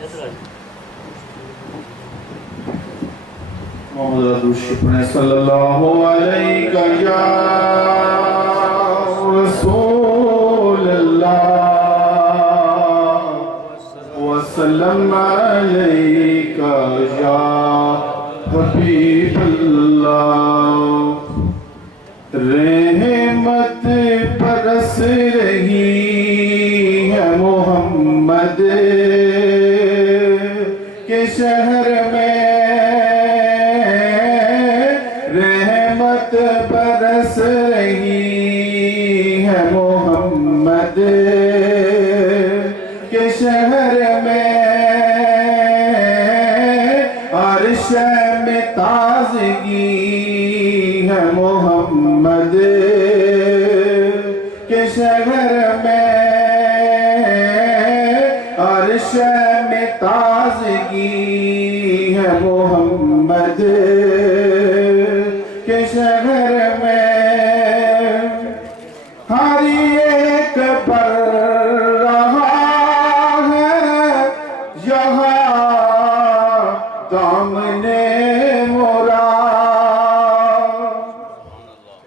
محمد الشکر صلی اللہ علیہ یا رسول اللہ وسلم علیکہ یا حبیب اللہ رحمت برس رہی ہے محمد کے شہر میں رحمت برس رہی ہے محمد کے شہر میں عرش میں تازگی ہے محمد کے شہر میں عرش میں تازگی ہے محمد کے شہر میں ہر ایک پر رہا ہے یہاں دامنے مراد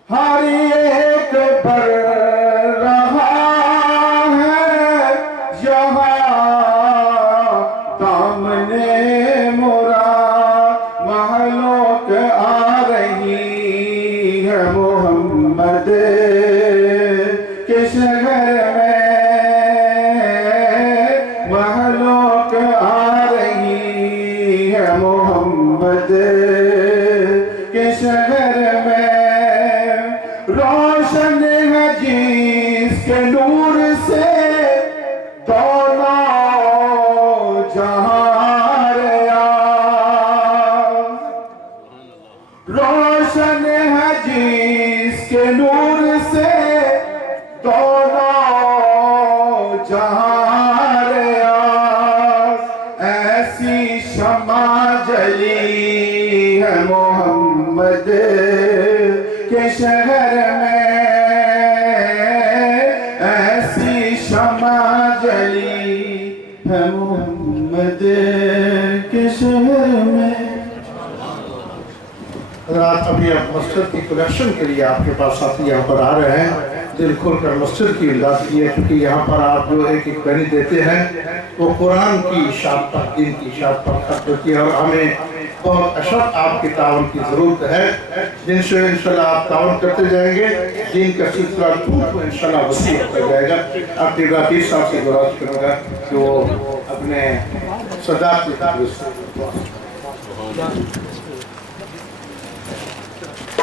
ہر ایک پر رہا ہے یہاں دامنے مراد مہلوک آ رہی ہے محمد کے شہر میں مہلوک آ رہی ہے محمد کے شہر میں روشن ہے جس کے نور سے دونوں جہاں ریاض روشن ہے جس کے نور سے دونوں جہاں ریاض ایسی شمع جلی ہے محمد کے شہر میں ایسی شمع جلی ہے محمد کے شہر میں رات ابھی آپ مسجد کی کلیکشن کے لیے آپ کے پاس ساتھی یہاں پر آ رہے ہیں دل کھول کر مسجد کی امداد کی ہے کیونکہ یہاں پر آپ جو ایک ایک پینی دیتے ہیں وہ قرآن کی اشاعت پر دین کی اشاعت پر خرچ ہوتی ہے اور ہمیں بہت اشد آپ کی تعاون کی ضرورت ہے جن سے انشاءاللہ آپ تعاون کرتے جائیں گے دین کا سلسلہ ٹوٹ کو انشاءاللہ وسیع ہوتا جائے گا آپ کی راکیش صاحب سے گزارش کروں گا کہ وہ اپنے صداقت کی تدریس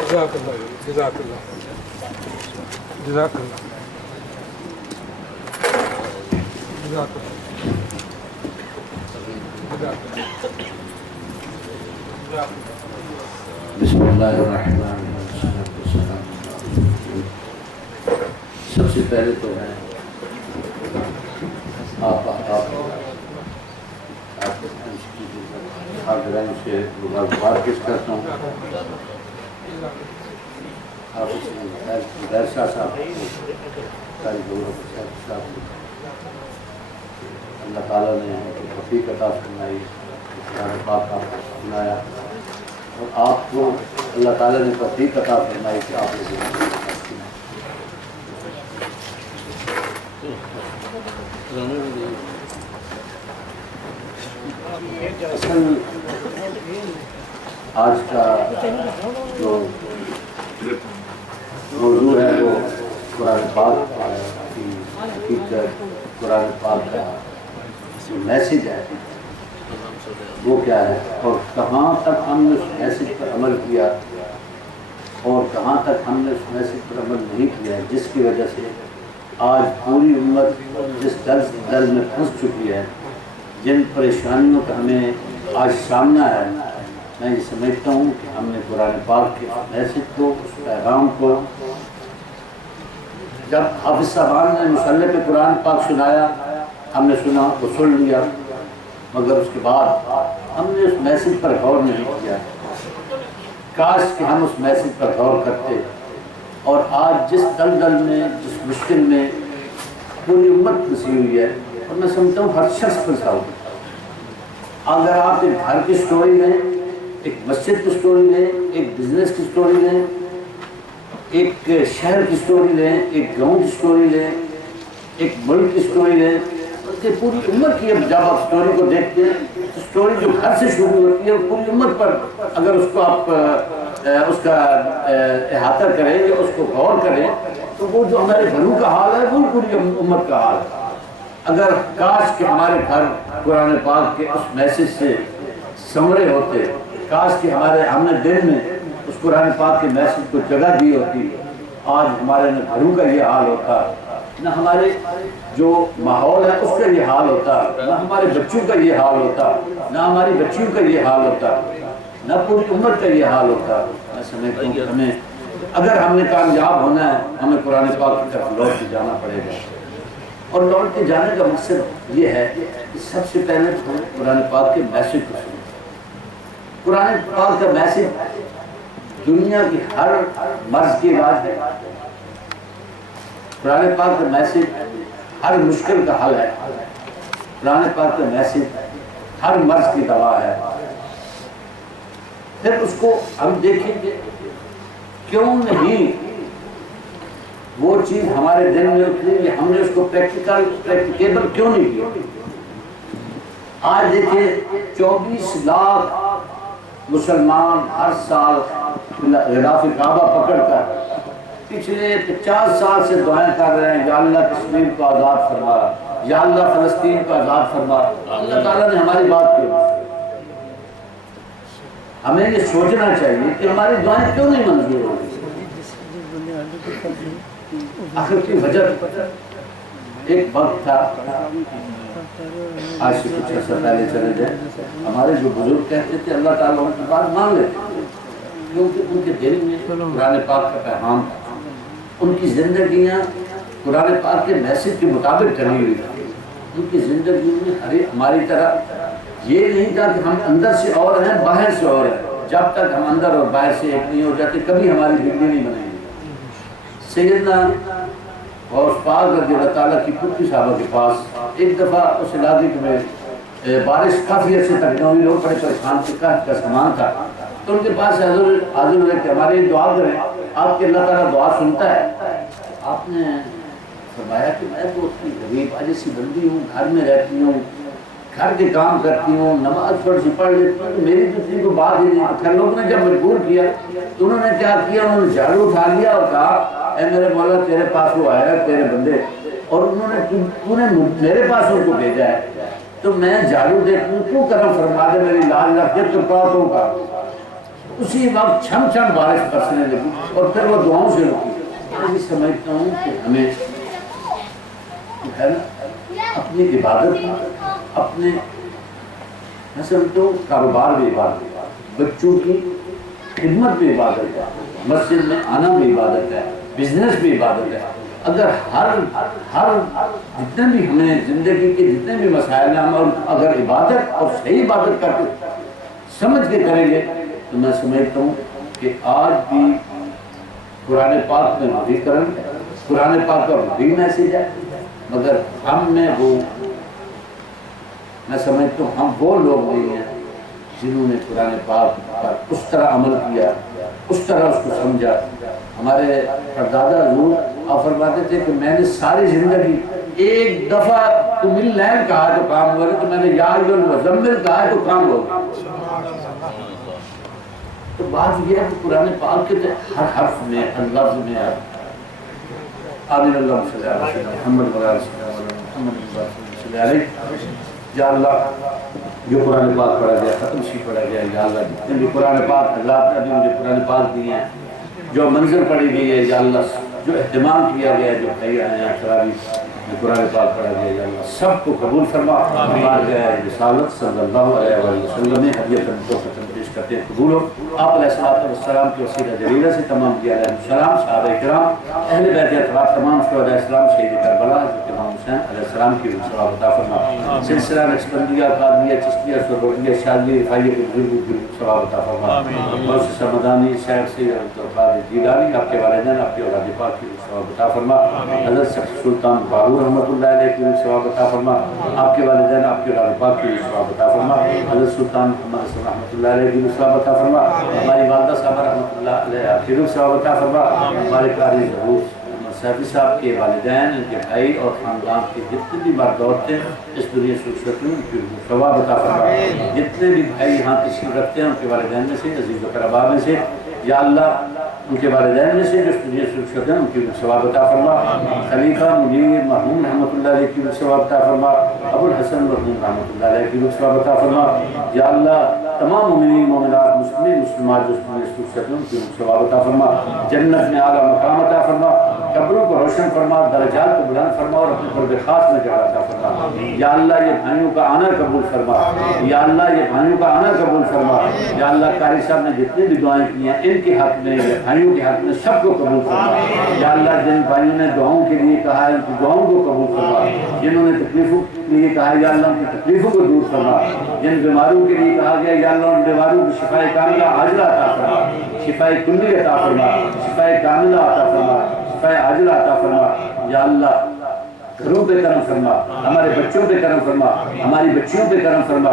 جزاک اللہ جزاک اللہ جزاک اللہ جزاک اللہ بسم اللہ الرحمن الرحیم سب سے پہلے تو میں آپ حاضرین سے مبارکباد پیش کرتا ہوں حافظ غیر شاہ صاحب اللہ تعالیٰ نے ہم کو توفیق عطا فرمائی قرآن پاک کا سنایا اور آپ کو اللہ تعالیٰ نے توفیق عطا فرمائی کہ آپ نے اصل آج کا جو موضوع ہے وہ قرآن پاک کی حقیقت قرآن پاک کا میسج ہے وہ کیا ہے اور کہاں تک ہم نے اس میسج پر عمل کیا اور کہاں تک ہم نے اس میسج پر عمل نہیں کیا ہے جس کی وجہ سے آج پوری امت جس دل میں پھنس چکی ہے جن پریشانیوں کا ہمیں آج سامنا ہے میں یہ سمجھتا ہوں کہ ہم نے قرآن پاک کے میسج کو اس پیغام کو جب حافظ صاحبان نے مصلی پہ قرآن پاک سنایا ہم نے سنا وہ سن لیا مگر اس کے بعد ہم نے اس میسج پر غور نہیں کیا کاش کہ ہم اس میسج پر غور کرتے اور آج جس دلدل میں جس مشکل میں پوری امت پھنسی ہوئی ہے اور میں سمجھتا ہوں ہر شخص پھنسا ہوا اگر آپ ایک گھر کی سٹوری لیں، ایک مسجد کی سٹوری لیں، ایک بزنس کی سٹوری لیں، ایک شہر کی سٹوری لیں، ایک گاؤں کی سٹوری لیں، ایک ملک کی سٹوری لیں، بلکہ پوری امت کی جب آپ سٹوری کو دیکھتے ہیں تو سٹوری جو گھر سے شروع ہوتی ہے پوری امت پر اگر اس کو آپ اس کا احاطہ کریں یا اس کو غور کریں تو وہ جو ہمارے گھروں کا حال ہے وہ پوری امت کا حال ہے۔ اگر کاش کہ ہمارے گھر قرآن پاک کے اس میسج سے سنورے ہوتے، کاش کہ ہم نے دل میں اس قرآن پاک کے میسج کو جگہ دی ہوتی، آج ہمارے نہ گھروں کا یہ حال ہوتا، نہ ہمارے جو ماحول ہے اس کا یہ حال ہوتا، نہ ہمارے بچوں کا یہ حال ہوتا، نہ ہماری بچیوں کا یہ حال ہوتا، نہ پوری امت کا یہ حال ہوتا۔ میں سمجھتا ہوں کہ ہمیں اگر ہم نے کامیاب ہونا ہے ہمیں قرآن پاک کی طرف لوٹ کے جانا پڑے گا، اور لوٹ کے جانے کا مقصد یہ ہے کہ سب سے پہلے تو قرآن پاک کے میسج کو سنیں۔ قرآن پاک کا میسج دنیا کی ہر مرض کی علاج ہے، قرآن پاک کا میسج ہر مشکل کا حل ہے، قرآن پاک کا میسج ہر مرض کی دوا ہے۔ پھر اس کو ہم دیکھیں گے کیوں نہیں وہ چیز ہمارے دل میں اتری کہ ہم نے اس کو پریکٹیکیبل کیوں نہیں کیا۔ آج دیکھیں 24 لاکھ مسلمان ہر سال غلاف کعبہ پکڑ کر پچھلے 50 سال سے دعائیں کر رہے ہیں، یا اللہ کشمیر کو آزاد فرما، یا اللہ فلسطین کو آزاد فرما۔ اللہ تعالیٰ نے ہماری بات کی، ہمیں یہ سوچنا چاہیے کہ ہماری دعائیں کیوں نہیں منظور ہو رہی، آخر کی وجہ۔ ایک وقت تھا، آج سے کچھ عرصہ پہلے چلے جائیں، ہمارے جو بزرگ کہتے تھے اللہ تعالیٰ ان کی بات مان لیتے، کیونکہ ان کے دل میں قرآن پاک کا پیغام تھا، ان کی زندگیاں قرآن پاک کے میسج کے مطابق چلی ہوئی تھی، ان کی زندگی میں ہماری طرح یہ نہیں تھا کہ ہم اندر سے اور ہیں باہر سے اور ہیں، جب تک ہم اندر اور باہر سے ایک نہیں ہو جاتے کبھی ہماری زندگی نہیں بنے گی۔ سیدنا غوث پاک رضی اللہ تعالیٰ کی پتری صاحبہ کے پاس ایک دفعہ اس علاقے میں بارش کافی عرصے تک نہ ہوئی، لوگ بڑے پریشان تھے، قحط کا سامان تھا، تو ان کے پاس حاضر ہوئے کہ ہماری دعا کریں، آپ کے اللہ تعالیٰ دعا سنتا ہے۔ آپ نے فرمایا کہ میں تو اتنی غریب عاجزی بندی ہوں، گھر میں رہتی ہوں، گھر کے کام کرتی ہوں، نماز تھوڑی سی پڑھ لیتی ہوں، میری تو اتنی کوئی بات ہی نہیں۔ پھر لوگوں نے جب مجبور کیا تو انہوں نے کیا کیا، انہوں نے جھاڑو اٹھا لیا اور کہا اے میرے مولا تیرے پاس وہ آیا ہے تیرے بندے، اور انہوں نے تو نے میرے پاس ان کو بھیجا ہے تو میں جھاڑو دیتی ہوں، تو کرم فرما دے میری لاج رکھ دے تو پاتوں کا۔ اسی وقت چھم چھم بارش برسنے لگی اور پھر وہ دعاؤں سے رکی۔ میں بھی سمجھتا ہوں کہ ہمیں ہے نا اپنی عبادت، اپنے میں سمجھتا ہوں کاروبار بھی عبادت ہے، بچوں کی خدمت بھی عبادت ہے، مسجد میں آنا بھی عبادت ہے، بزنس بھی عبادت ہے۔ اگر ہر جتنے بھی ہمیں زندگی کے جتنے بھی مسائل ہیں ہم اگر عبادت اور صحیح عبادت کر کے سمجھ کے کریں گے تو میں سمجھتا ہوں کہ آج بھی قرآن پاک میں وہی کرن، قرآن پاک کا وہی میسج ہے، مگر ہم میں وہ میں سمجھتا ہوں ہم وہ لوگ نہیں ہیں جنہوں نے قرآن پاک پر اس طرح عمل کیا، اس طرح اس کو سمجھا۔ ہمارے پردادا حضور آپ فرماتے تھے کہ میں نے ساری زندگی ایک دفعہ تم اللیل کہا تو کام ہو رہے، تو میں نے یا ایھا المزمل کہا تو کام ہو گیا۔ تو بات یہ ہے کہ قرآن پاک کے ہر حرف میں، ہر لفظ میں آمین اللہ صلی اللہ علیہ وسلم محمد صلی اللہ علیہ وسلم۔ یا اللہ جو قرآن پاک پڑھا گیا، ختم شریف پڑھا گیا، یا اللہ جتنے بھی قرآن پاک اللہ نے ابھی مجھے قرآن پاک دیے ہیں، جو منظر پڑھی گئی ہے، یا اللہ جو اہتمام کیا گیا ہے، جو تراویح جو قرآن پاک پڑھا گیا، یا اللہ سب کو قبول فرما۔ ہمارے رسالت صلی اللہ علیہ وسلم میں ہدیۃ پیش کرتے ہیں، قبول ہو۔ آپ علیہ السلام کی وسیلہ جلیلہ سے تمام انبیاء علیہ السلام، صحابہ کرام، اہل بیت اطہار، تمام شہداء اسلام، شہید کربلا حضرت امام حسین علیہ السلام کی ثواب عطا فرما۔ سلسلہ نقشبندیہ، قادریہ، چشتیہ، سربردیہ، شاذلیہ، رفاعیہ کے بزرگوں کی ثواب عطا فرما۔ غوث مدانی، شیخ سید عبدالقادر جیلانی، آپ کے والدین، آپ کے اولاد پاک کی ثواب عطا فرما۔ حضرت سلطان باہور رحمۃ اللہ علیہ کی ثواب عطا فرما۔ آپ کے والدین، آپ کے اولاد پاک کی ثواب عطا فرما۔ حضرت سلطان محمد حسن رحمۃ اللہ علیہ کی ثواب عطا فرما۔ ہماری والدہ صاحبہ رحمۃ اللہ علیہ کی ثواب عطا فرما۔ ہمارے قاری ظہور سیفی صاحب کے والدین، ان کے بھائی اور خاندان کے جتنے بھی مرد عورتیں اس دنیا سے رخصت ہوئے، ان کی ثواب عطا فرما۔ جتنے بھی بھائی یہاں تشریف رکھتے ہیں ان کے والدین میں سے، عزیز و اقربا میں سے، یا اللہ ان کے والدین میں سے جو اس دنیا سے رخصت ہیں ان کی ثواب عطا فرما۔ خلیفہ منیر مرحوم رحمۃ اللہ علیہ کی ثواب عطا فرما۔ ابو الحسن مرحوم رحمۃ اللہ علیہ کی ثواب عطا فرما۔ یا اللہ تمام مومنین مومنات، مسلمین مسلمات جو اس دنیا سے رخصت ہیں ان کی ثواب عطا فرما۔ جنت میں اعلیٰ مقام عطا فرما، قبروں کو روشن فرما، درجات کو بلند فرما اور اپنے قرب خاص میں جگہ عطا فرما۔ یا اللہ یہ بھائیوں کا آنا قبول فرما۔ یا اللہ یہ بھائیوں کا آنا قبول فرما۔ یا اللہ قاری صاحب نے جتنے بھی دعائیں کی ہیں ان کے حق میں، بھائیوں کے حق میں، سب کو قبول فرما۔ یا اللہ جن بھائیوں نے دعاؤں کے لیے کہا ہے ان کی دعاؤں کو قبول فرما۔ جنہوں نے تکلیفوں کے لیے کہا ہے یا اللہ ان کی تکلیفوں کو دور فرما۔ جن بیماروں کے لیے کہا گیا یا اللہ ان بیماروں کو شفائے کاملہ عاجلہ عطا فرما، شفائے کلی عطا فرما، شفائے کاملہ عطا فرما، شفائے عاجلہ عطا فرما۔ یا اللہ گھروں پہ کرم فرما، ہمارے بچوں پہ کرم فرما، ہماری بچیوں پہ کرم فرما۔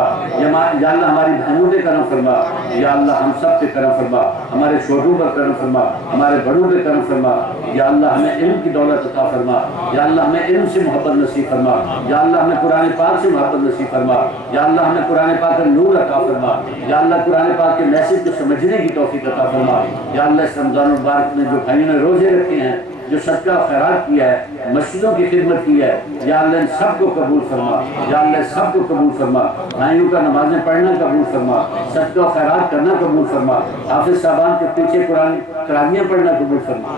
یا اللہ ہماری بہنوں پہ کرم فرما۔ یا اللہ ہم سب پہ کرم فرما، ہمارے چھوٹوں پر کرم فرما، ہمارے بڑوں پہ کرم فرما۔ یا اللہ ہمیں علم کی دولت عطا فرما۔ یا اللہ ہمیں علم سے محبت نصیب فرما۔ یا اللہ ہمیں قرآن پاک سے محبت نصیب فرما۔ یا اللہ ہمیں قرآن پاک کا نور عطا فرما۔ یا اللہ قرآن پاک کے میسج کو سمجھنے کی توفیق عطا فرما۔ یا اللہ اس رمضان المبارک میں جو بھائیوں نے روزے رکھے ہیں، جو صدقہ خیرات کیا ہے، مسجدوں کی خدمت کی ہے، یا اللہ ان سب کو قبول فرما۔ یا اللہ سب کو قبول فرما۔ بھائیوں کا نمازیں پڑھنا قبول فرما، صدقہ و خیرات کرنا قبول فرما، حافظ صاحبان کے پیچھے قرآن تراویحیں پڑھنا قبول فرما۔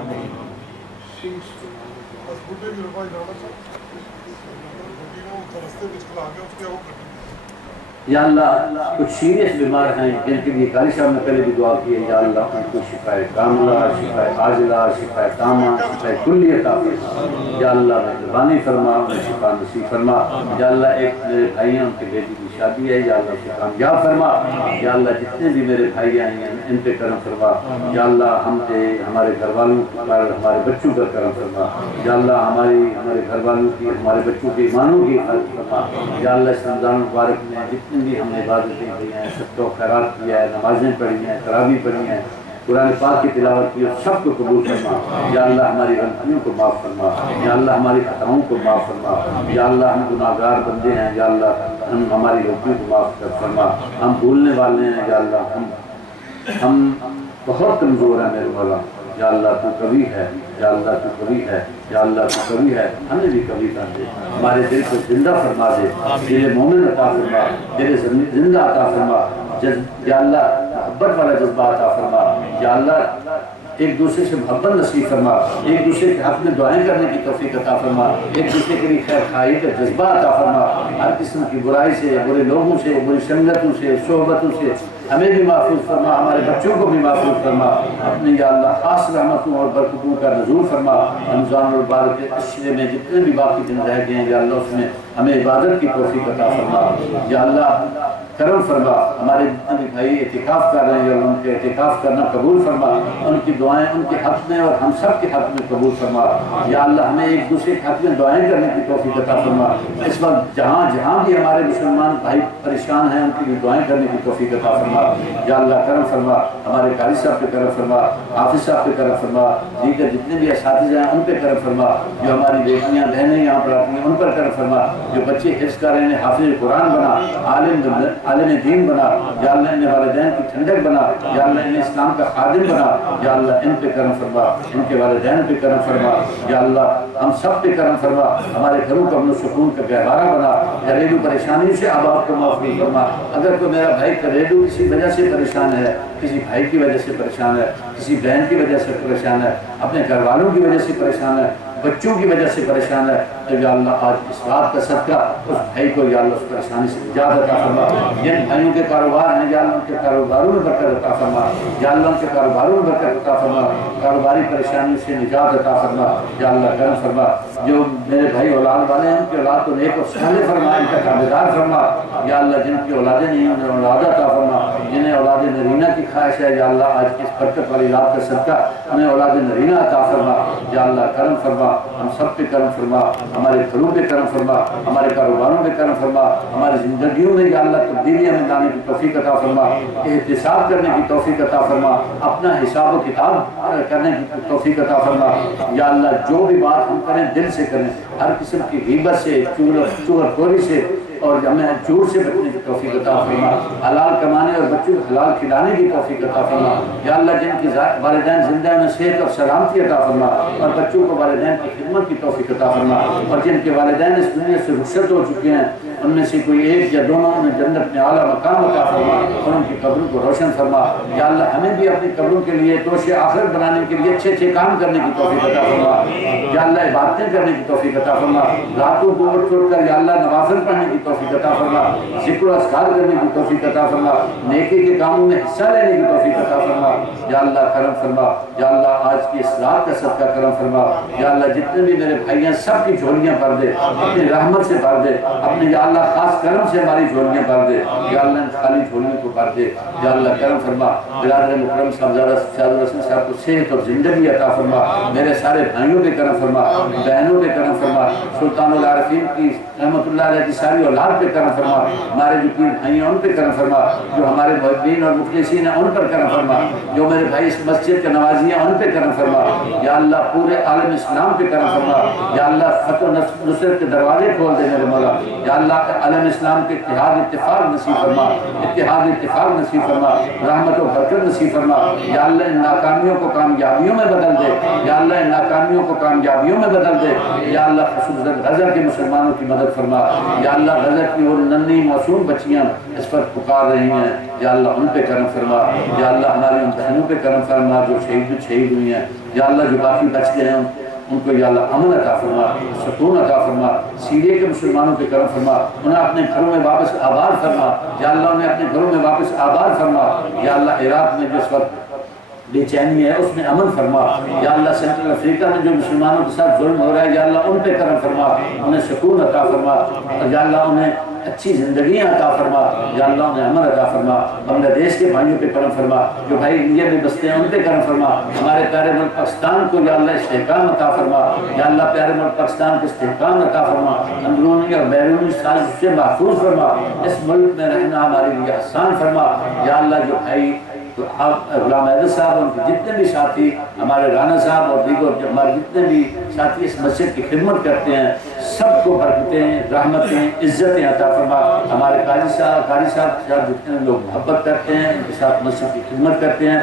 یا اللہ کچھ سیریس بیمار ہیں جن کے لیے قاری صاحب نے پہلے بھی دعا کی ہے، یا اللہ ان کو شفائے کاملہ، شفائے عاجلہ، شفائے تامہ، شفائے کلی عطا فرما۔ یا اللہ مہربانی فرما، انہیں شفا نصیب فرما۔ یا اللہ ایک میرے بھائی ہیں ان کی بیٹی کی شادی ہے، یا اللہ اسے کامیاب فرما۔ یا اللہ جتنے بھی میرے بھائی آئے ہیں ان پہ کرم فرما۔ یا اللہ ہم پہ، ہمارے گھر والوں پر، ہمارے بچوں پر کرم فرما۔ یا اللہ ہمارے گھر والوں کی، ہمارے بچوں کے ایمانوں کی حفاظت فرما۔ یا اللہ اس رمضان مبارک میں جتنے بھی ہم نے عبادتیں کی ہیں، صدقہ و خیرات کیا ہے، نمازیں پڑھی ہیں، تراویح پڑھی ہیں، قرآن پاک کی تلاوت کی ہے، سب کو قبول فرما۔ یا اللہ ہماری غلطیوں کو معاف فرما۔ یا اللہ ہماری خطاؤں کو معاف فرما۔ یا اللہ ہم گناہگار بندے ہیں، یا اللہ ہم ہماری غلطیوں کو معاف کر فرما۔ ہم بھولنے والے ہیں، یا اللہ ہم بہت کمزور ہیں میرے مولا۔ یا اللہ تو قوی ہے، یا اللہ تو قوی ہے، یا اللہ تو قوی ہے، ہمیں بھی قوی کر دے، ہمارے دل کو زندہ فرما دے، دل مومن عطا فرما، دل زندہ عطا فرما۔ یا اللہ محبت والا جذبہ عطا فرما۔ یا اللہ ایک دوسرے سے محبت نصیب فرما، ایک دوسرے کے حق میں دعائیں کرنے کی توفیق عطا فرما، ایک دوسرے کے لیے خیر خواہی کا جذبہ عطا فرما۔ ہر قسم کی برائی سے، برے لوگوں سے، بری سنگتوں سے، صحبتوں سے ہمیں بھی محفوظ فرما، ہمارے بچوں کو بھی محفوظ فرما۔ اپنے یا اللہ خاص رحمتوں اور برکتوں کا نزول فرما۔ رمضان المبارک کے عشرے میں جتنے بھی باقی دن رہ گئے ہیں، یا اللہ اس میں ہمیں عبادت کی توفیق عطا فرما۔ یا اللہ کرم فرما، ہمارے جتنے بھی بھائی اعتکاف کر رہے ہیں، یا ان کے اعتکاف کرنا قبول فرما، ان کی دعائیں ان کے حق میں اور ہم سب کے حق میں قبول فرما۔ یا اللہ ہمیں ایک دوسرے کے حق میں دعائیں کرنے کی توفیق عطا فرما۔ اس وقت جہاں بھی ہمارے مسلمان بھائی پریشان ہیں ان کے لیے دعائیں کرنے کی توفیق عطا فرما۔ یا اللہ کرم فرما، ہمارے قاری صاحب پہ کرم فرما، حافظ صاحب پہ کرم فرما، دیگر جتنے بھی اساتذہ ہیں ان پہ کرم فرما، جو ہماری بیٹیاں بہنیں یہاں پر آتی ہیں ان پر کرم فرما، جو بچے حفظ کر رہے ہیں حافظ قرآن بنا، عالم دین بنا۔ یا اللہ انہیں والدین کی ٹھنڈک بنا، یا اللہ انہیں اسلام کا خادم بنا۔ یا اللہ ان پہ کرم فرما، ان کے والدین پہ کرم فرما۔ یا اللہ ہم سب پہ کرم فرما، ہمارے گھروں کو امن و سکون کا گہوارہ بنا، گھریلو پریشانیوں سے آباد کو محفوظ فرما۔ اگر کوئی میرا بھائی گھریلو کسی وجہ سے پریشان ہے، کسی بھائی کی وجہ سے پریشان ہے، کسی بہن کی وجہ سے پریشان ہے، اپنے گھر والوں کی وجہ سے پریشان ہے، بچوں کی وجہ سے پریشان ہے، تو یا اللہ آج اس رات کا صدقہ اس بھائی کو یا اللہ اس پریشانی سے نجات عطا فرما. جن بھائیوں کے کاروبار ہیں یا اللہ ان کے کاروباروں میں برکت عطا فرما. یا اللہ ان کے کاروباروں میں برکت عطا فرما. کاروباری پریشانیوں سے نجات عطا فرما. یا اللہ کرم فرما. جو میرے بھائی اولاد والے ہیں ان کی اولاد کو نیک اور صالح فرما, ان کا تابعدار فرما. یا اللہ جن کی اولادیں نہیں ہیں انہیں اولاد عطا فرما. جنہیں اولاد نرینہ کی خواہش ہے یا اللہ آج کی اس برکت والی رات کا صدقہ انہیں اولاد نرینہ عطا فرما. یا اللہ کرم فرما, ہم سب پہ کرم فرما, ہمارے گھروں پہ کرم فرما, ہمارے کاروباروں پہ کرم فرما, ہماری زندگیوں میں یا اللہ تبدیلیاں میں لانے کی توفیق عطا فرما, احتساب کرنے کی توفیق عطا فرما, اپنا حساب و کتاب کرنے کی توفیق عطا فرما. یا اللہ جو بھی بات ہم کریں دل سے کریں, ہر قسم کی غیبت سے, چغل خوری سے اور ہمیں جھوٹ سے بچنے کی توفیق عطا فرما. حلال کمانے اور بچوں کو حلال کھلانے کی توفیق عطا فرما. یا اللہ جن کی والدین زندہ میں صحت اور سلامتی عطا فرما اور بچوں کو والدین کی خدمت کی توفیق عطا فرما. اور جن کے والدین اس دنیا سے رخصت ہو چکے ہیں ان میں سے کوئی ایک یا دونوں نے جنت میں اعلیٰ مقام عطا فرما اور ان کی قبروں کو روشن فرما. یا اللہ ہمیں بھی اپنی قبروں کے لیے توش آخرت بنانے کے لیے اچھے اچھے کام کرنے کی توفیق عطا فرما. یا اللہ عبادتیں کرنے کی توفیق عطا فرما. راتوں کو اٹھ کر یا اللہ نوافل پڑھنے کی توفیق عطا فرما. ذکر و اذکار کرنے کی توفیق عطا فرما. نیکی کے کاموں میں حصہ لینے کی توفیق عطا فرما. یا اللہ کرم فرما. یا اللہ آج کی اس رات کا صدقہ کرم فرما. یا اللہ جتنے بھی میرے بھائی ہیں سب کی جھولیاں بھر دے, اپنی رحمت سے بھر دے, اپنے یا اللہ خاص کرم سے ہماری جھولیاں بھر دے. یا اللہ ان خالی جھولیوں کو بھر دے. یا اللہ کرم فرما. برادر مکرم صاحبزادہ سعد الحسن صاحب کو صحت اور زندگی عطا فرما. میرے سارے بھائیوں پہ کرم فرما, بہنوں پہ کرم فرما. سلطان العارفین کی رحمت اللہ علیہ کی ساری اولاد پہ کرم فرما. ہمارے جو پیر بھائی ہیں ان پہ کرم فرما. جو ہمارے محبین اور مخلصین ہیں ان پر کرم فرما. جو میرے بھائی اس مسجد کے نوازی ہیں ان پہ کرم فرما. یا اللہ پورے عالم اسلام پہ کرم فرما. یا اللہ فتح و نصرت کے دروازے کھول دے میرے مولا. یا اللہ عالم اسلام کے اتحاد اتفاق نصیب فرما. اتحاد اتفاق نصیب فرما. رحمت و برکت نصیب فرما. یا اللہ ان ناکامیوں کو کامیابیوں میں بدل دے. یا اللہ ان ناکامیوں کو کامیابیوں میں بدل دے. یا اللہ خصوصاً غزہ کے مسلمانوں کی مدد فرما. یا اللہ غزہ کی وہ ننھی معصوم بچیاں اس پر پکار رہی ہیں یا اللہ ان پہ کرم فرما. یا اللہ ہماری ان بہنوں پہ کرم فرما جو شہید ہوئی ہیں. یا اللہ جو باقی بچ گئے ہیں ان کو یا اللہ امن عطا فرما, سکون عطا فرما. سیریا کے مسلمانوں پہ کرم فرما, انہیں اپنے گھروں میں واپس آباد فرما. یا اللہ انہیں اپنے گھروں میں واپس آباد فرما. یا اللہ عراق میں جس وقت بے چینی ہے اس میں امن فرما. یا اللہ سینٹرل افریقہ میں جو مسلمانوں کے ساتھ ظلم ہو رہا ہے یا اللہ ان پہ کرم فرما, انہیں سکون عطا فرما. اور یا اللہ انہیں اچھی زندگیاں عطا فرما. یا اللہ انہیں امن عطا فرما. بنگلہ دیش کے بھائیوں پہ کرم فرما. جو بھائی انڈیا میں بستے ہیں ان پہ کرم فرما. ہمارے پیارے ملک پاکستان کو یا اللہ استحکام عطا فرما. یا اللہ پیارے ملک پاکستان کو استحکام عطا فرما. اندرونی اور بیرونی سازش سے محفوظ فرما. اس ملک میں رہنا ہمارے لیے آسان فرما. یا اللہ جو بھائی غلام حیدر صاحب اور ان کے جتنے بھی ساتھی, ہمارے رانا صاحب اور دیگر ہمارے جتنے بھی ساتھی اس مسجد کی خدمت کرتے ہیں سب کو برکتیں, رحمتیں, عزتیں عطا فرما. ہمارے قاضی صاحب جتنے لوگ محبت کرتے ہیں ان کے ساتھ مسجد کی خدمت کرتے ہیں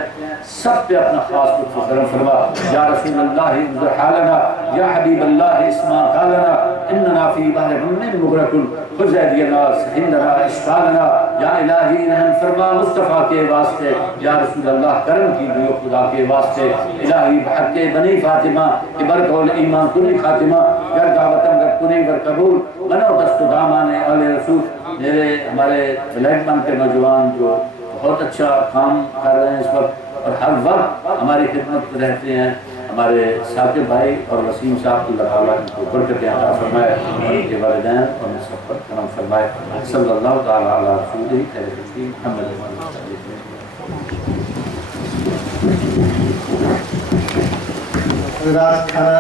سب پہ اپنا خاص لطف و کرم فرما. یا رسول اللہ انظر حالنا, یا حبیب اللہ اسمع قالنا, اننا فی بحر غم مغرق خذ ایدینا سہلنا اشفالنا. یا الہی رحم فرما مصطفیٰ کے واسطے. یا رسول اللہ کرم کیجیے خدا کے واسطے. الہی بحق بنی فاطمہ ابر قول ایمان کلی خاتمہ گر دعوتم گر کنی ور قبول منو دست دامان اہل رسول. میرے ہمارے بلیک بن کے نوجوان جو بہت اچھا کام کر رہے ہیں اس وقت اور ہر وقت ہماری خدمت میں رہتے ہیں, ہمارے ثاقب بھائی اور وسیم صاحب اللہ تعالیٰ ان کو برکتیں عطا فرمائے اور ان کے والدین اور ان سب پر کرم فرمائے. صلی اللہ تعالیٰ علیہ رسول محمد. رات کھانا